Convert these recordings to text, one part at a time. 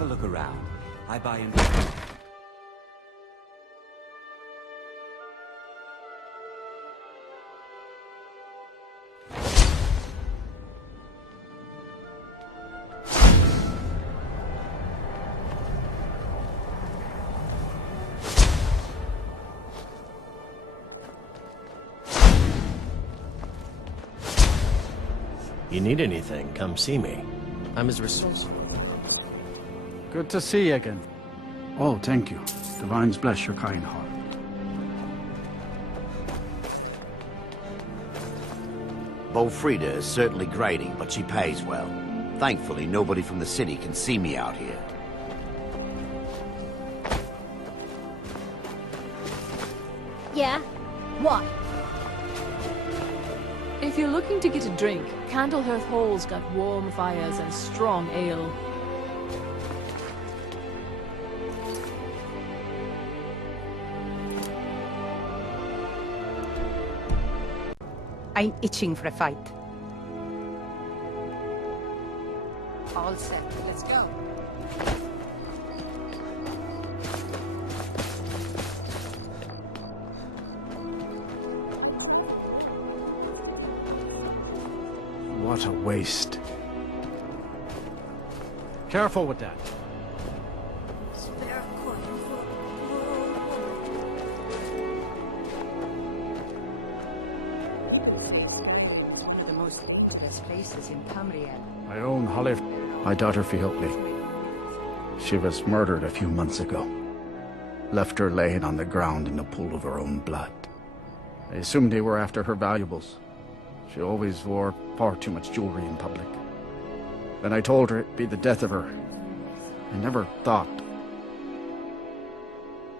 have a look around. I buy in. You need anything, come see me. I'm his resource. Good to see you again. Oh, thank you. Divines bless your kind heart. Frida is certainly grading, but she pays well. Thankfully, nobody from the city can see me out here. Yeah? What? If you're looking to get a drink, Candlehearth Hall's got warm fires and strong ale. I'm itching for a fight. All set. Let's go. What a waste. Careful with that. The most best places in Tamriel. My own Holly, my daughter Fiocli. She was murdered a few months ago. Left her laying on the ground in the pool of her own blood. I assumed they were after her valuables. She always wore far too much jewelry in public. Then I told her it'd be the death of her. I never thought.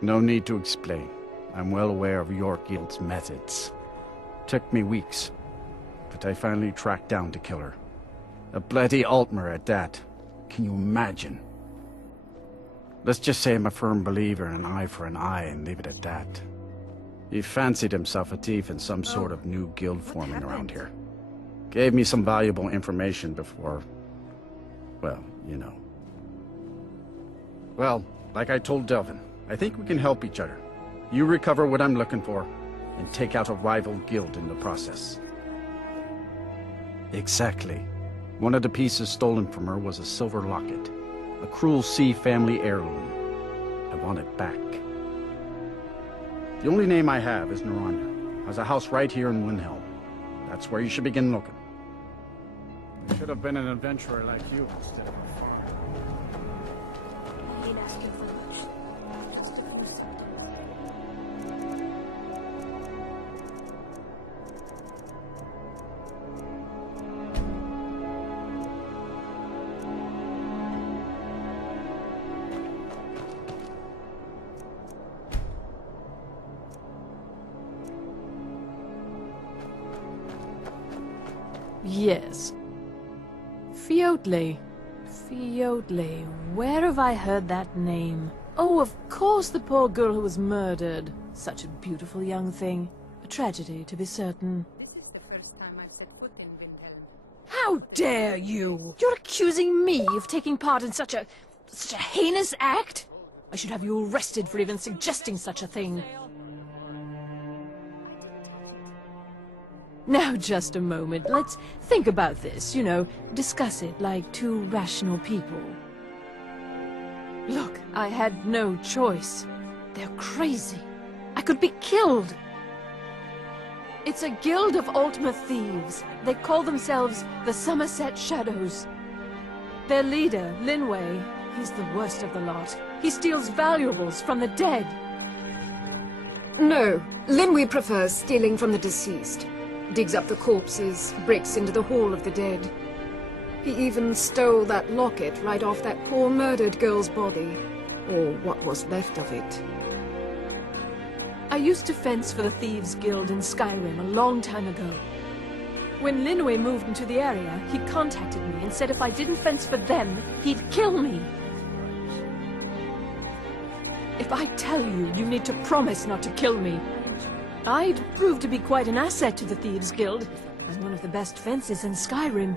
No need to explain. I'm well aware of your guild's methods. Took me weeks, but I finally tracked down to kill her. A bloody Altmer at that. Can you imagine? Let's just say I'm a firm believer in an eye for an eye and leave it at that. He fancied himself a thief in some sort of new guild forming around here. Gave me some valuable information before... well, you know. Well, like I told Delvin, I think we can help each other. You recover what I'm looking for, and take out a rival guild in the process. Exactly. One of the pieces stolen from her was a silver locket. A Cruel Sea family heirloom. I want it back. The only name I have is Naranya. Has a house right here in Windhelm. That's where you should begin looking. I should have been an adventurer like you instead of a farmer. You ain't asking for much. Just a few seconds. Yes. Fiocli. Fiocli. Where have I heard that name? Oh, of course, the poor girl who was murdered. Such a beautiful young thing. A tragedy, to be certain. This is the first time I've set foot in Windhelm. How dare you! You're accusing me of taking part in such a heinous act? I should have you arrested for even suggesting such a thing. Now, just a moment. Let's think about this, you know, discuss it like two rational people. Look, I had no choice. They're crazy. I could be killed. It's a guild of Altmer thieves. They call themselves the Somerset Shadows. Their leader, Linway, he's the worst of the lot. He steals valuables from the dead. No, Linway prefers stealing from the deceased. Digs up the corpses, breaks into the Hall of the Dead. He even stole that locket right off that poor murdered girl's body. Or what was left of it. I used to fence for the Thieves Guild in Skyrim a long time ago. When Linway moved into the area, he contacted me and said if I didn't fence for them, he'd kill me. If I tell you, you need to promise not to kill me. I'd prove to be quite an asset to the Thieves Guild. I'm one of the best fences in Skyrim.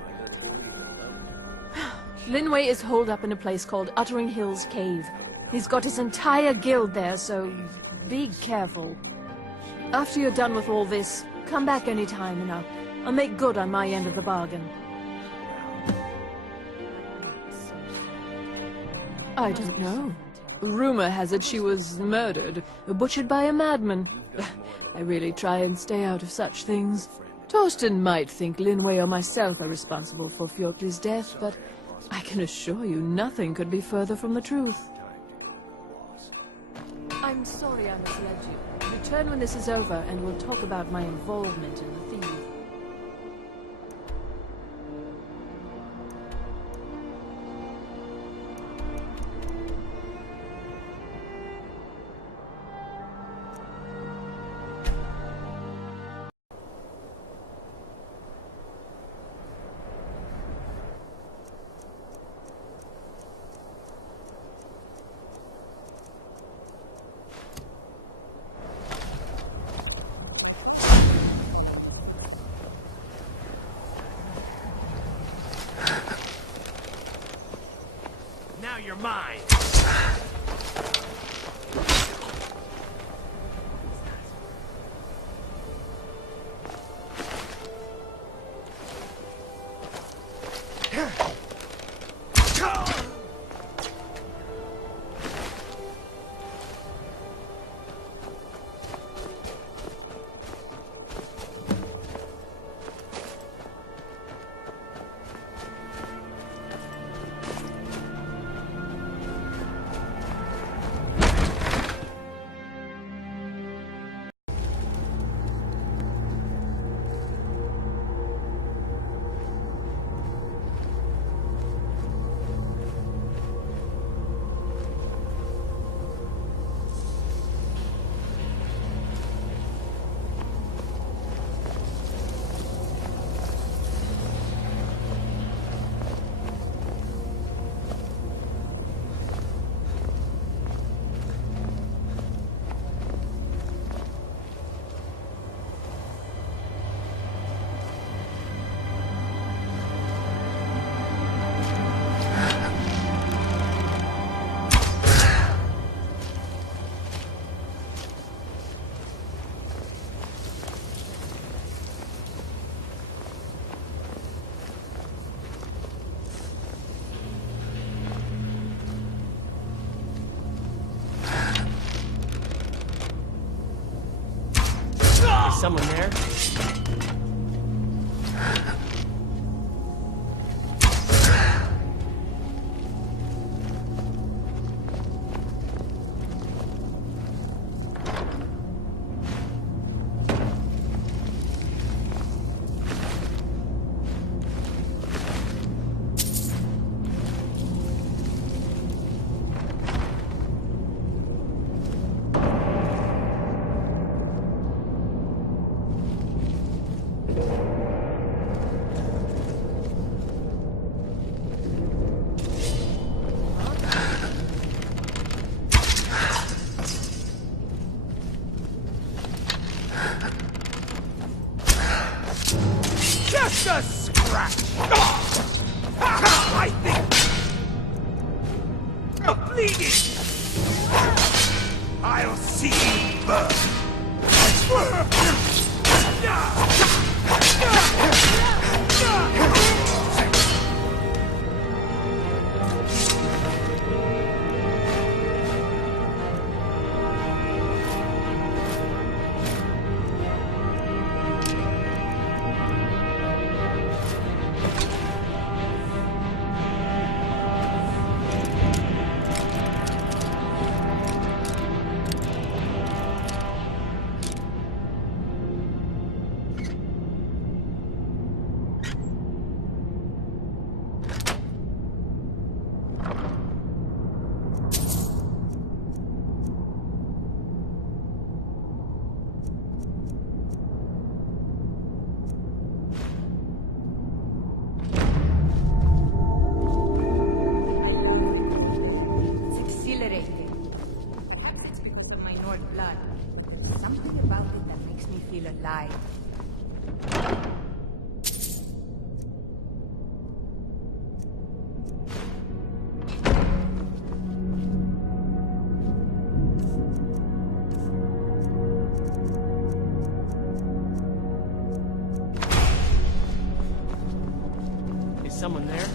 Linway is holed up in a place called Uttering Hills Cave. He's got his entire guild there, so be careful. After you're done with all this, come back anytime and I'll make good on my end of the bargain. I don't know. Rumor has it she was murdered, butchered by a madman. I really try and stay out of such things. Torsten might think Linway or myself are responsible for Fjortli's death, but I can assure you nothing could be further from the truth. I'm sorry I misled you. Return when this is over and we'll talk about my involvement in the thieves. Now you're mine! Someone there? Just a scratch! I think... bleeding! I'll see you burn! someone there?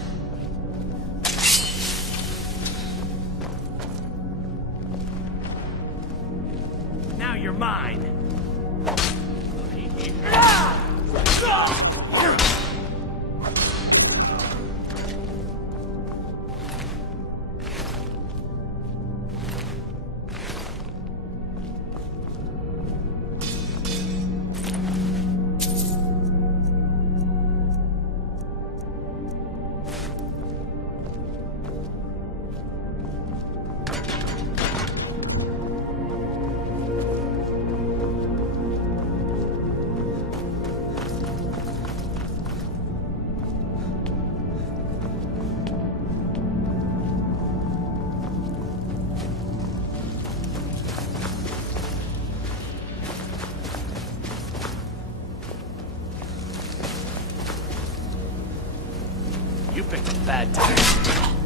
Now you're mine. You picked a bad time.